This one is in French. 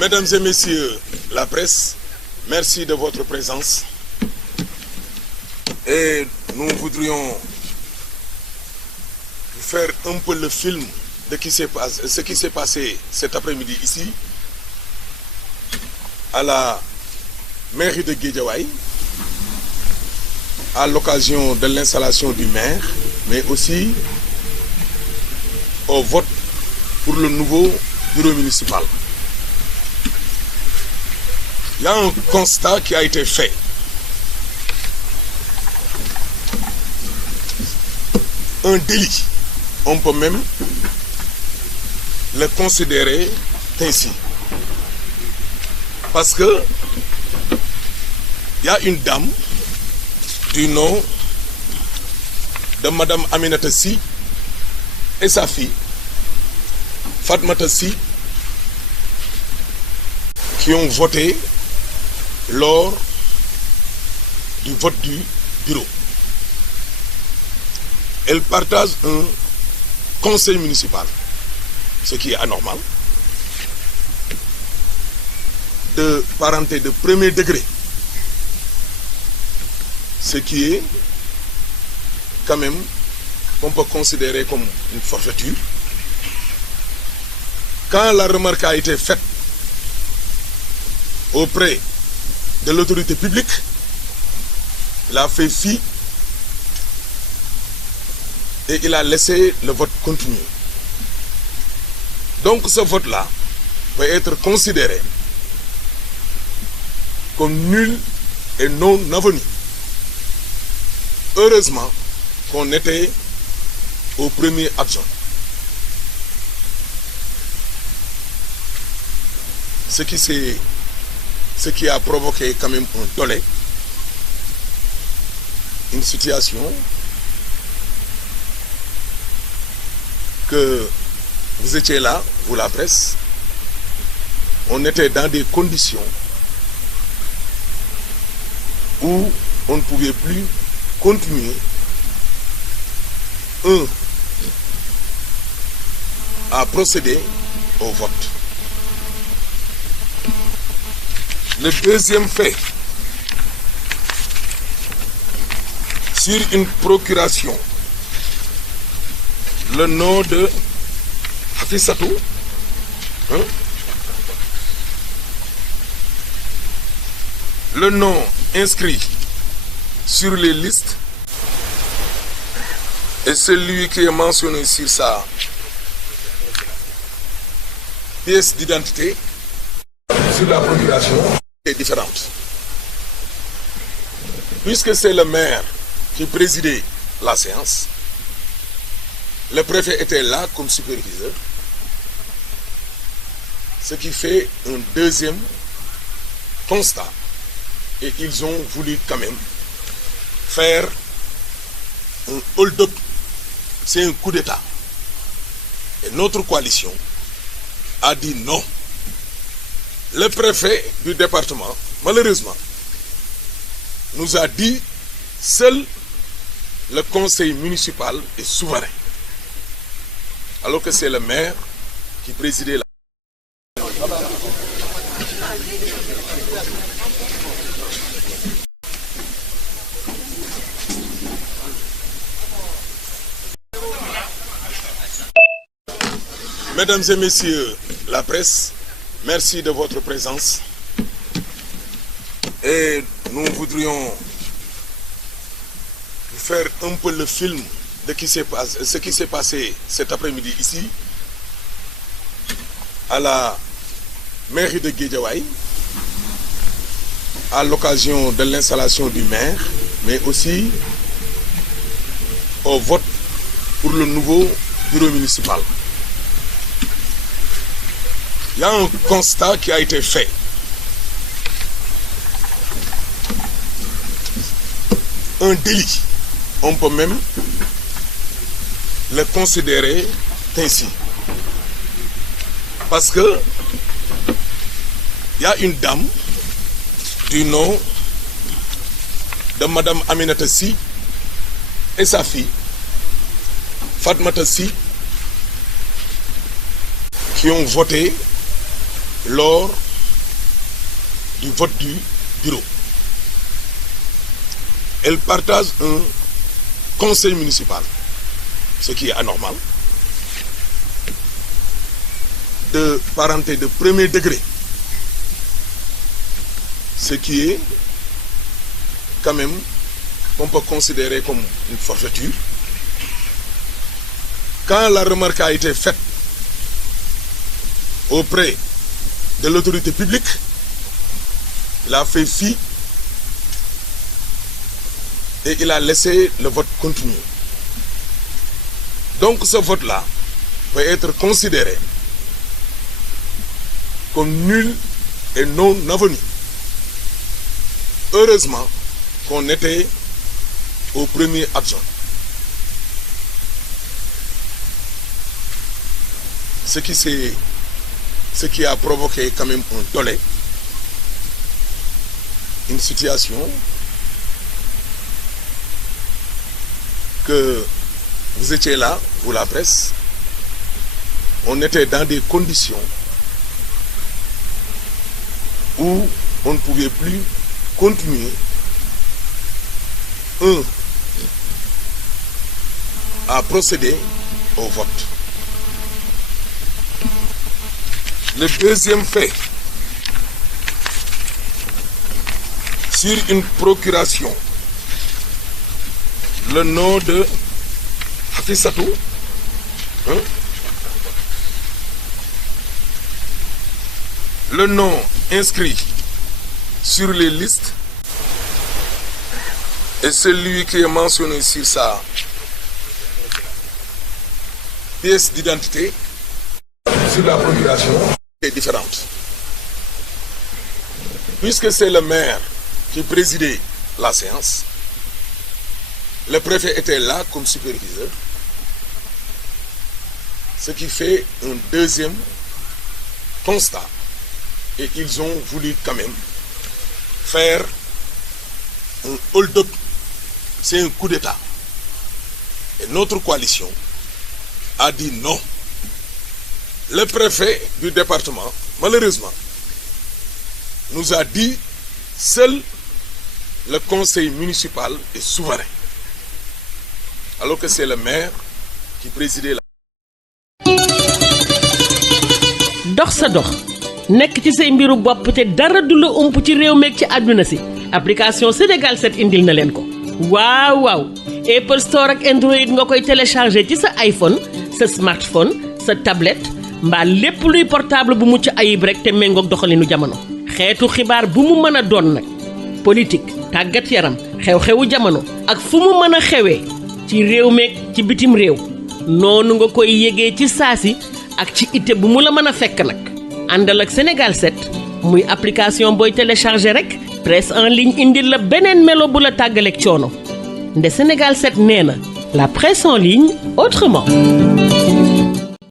Mesdames et messieurs, la presse, merci de votre présence. Et nous voudrions faire un peu le film de ce qui s'est passé cet après-midi ici, à la mairie de Guédiawaye, à l'occasion de l'installation du maire, mais aussi au vote pour le nouveau bureau municipal. Il y a un constat qui a été fait. Un délit. On peut même le considérer ainsi. Parce que il y a une dame du nom de Madame Aminata Sy et sa fille, Fatmata Sy, qui ont voté lors du vote du bureau. Elle partage un conseil municipal, ce qui est anormal, de parenté de premier degré, ce qui est quand même qu'on peut considérer comme une forfaiture. Quand la remarque a été faite auprès de l'autorité publique, il a fait fi et il a laissé le vote continuer. Donc ce vote-là peut être considéré comme nul et non avenu. Heureusement qu'on était au premier adjoint. Ce qui a provoqué quand même un tollé, une situation que vous étiez là, vous la presse, on était dans des conditions où on ne pouvait plus continuer à procéder au vote. Le deuxième fait, sur une procuration, le nom de Hafissatou, le nom inscrit sur les listes et celui qui est mentionné sur sa pièce d'identité sur la procuration est différente. Puisque c'est le maire qui présidait la séance, le préfet était là comme superviseur, ce qui fait un deuxième constat. Et ils ont voulu quand même faire un hold-up, c'est un coup d'État. Et notre coalition a dit non. Le préfet du département, malheureusement, nous a dit seul le conseil municipal est souverain. Alors que c'est le maire qui présidait la... Mesdames et messieurs, la presse, merci de votre présence. Et nous voudrions faire un peu le film de ce qui s'est passé cet après-midi ici, à la mairie de Guédiawaye, à l'occasion de l'installation du maire, mais aussi au vote pour le nouveau bureau municipal. Il y a un constat qui a été fait. Un délit. On peut même le considérer ainsi. Parce que il y a une dame du nom de Madame Aminata Sy et sa fille, Fatmata Sy, qui ont voté lors du vote du bureau. Elles partagent un conseil municipal, ce qui est anormal, de parenté de premier degré, ce qui est quand même qu'on peut considérer comme une forfaiture. Quand la remarque a été faite auprès de l'autorité publique, il a fait fi et il a laissé le vote continuer. Donc ce vote-là peut être considéré comme nul et non avenu. Heureusement qu'on était au premier adjoint. Ce qui a provoqué quand même un tollé, une situation que vous étiez là, vous la presse, on était dans des conditions où on ne pouvait plus continuer à procéder au vote. Le deuxième fait, sur une procuration, le nom de Hafissatou, le nom inscrit sur les listes et celui qui est mentionné sur sa pièce d'identité sur la procuration est différente. Puisque c'est le maire qui présidait la séance, le préfet était là comme superviseur, ce qui fait un deuxième constat. Et ils ont voulu quand même faire un hold-up, c'est un coup d'État. Et notre coalition a dit non. Le préfet du département, malheureusement, nous a dit seul le conseil municipal est souverain. Alors que c'est le maire qui présidait la... dox sa dox nekk ci say mbiru bopp te dara du la ump ci réew meeg ci àdduna si application Sénégal 7 indil na leen ko. waaw waaw Apple Store ak Android nga koy télécharger ci sa iPhone, sa smartphone, sa tablette mbaa lépp luy portable bu mucc ayib rek te méngoog doxalinu jamono. xeetu xibaar bu mu mën a doon nag, politique, tàggat yaram, xew-xewu jamono ak fu mu mën a xewee ci réew meeg ci bitim réew noonu nga koy yégee ci saasi ak ci ité bu mu la mën a fekk nag. àndal ak Sénégal 7 muy application booy télécharger rek presse en ligne indil la beneen melo bu la tàggaleeg coono nde Sénégal 7 nee na la presse en ligne autrement.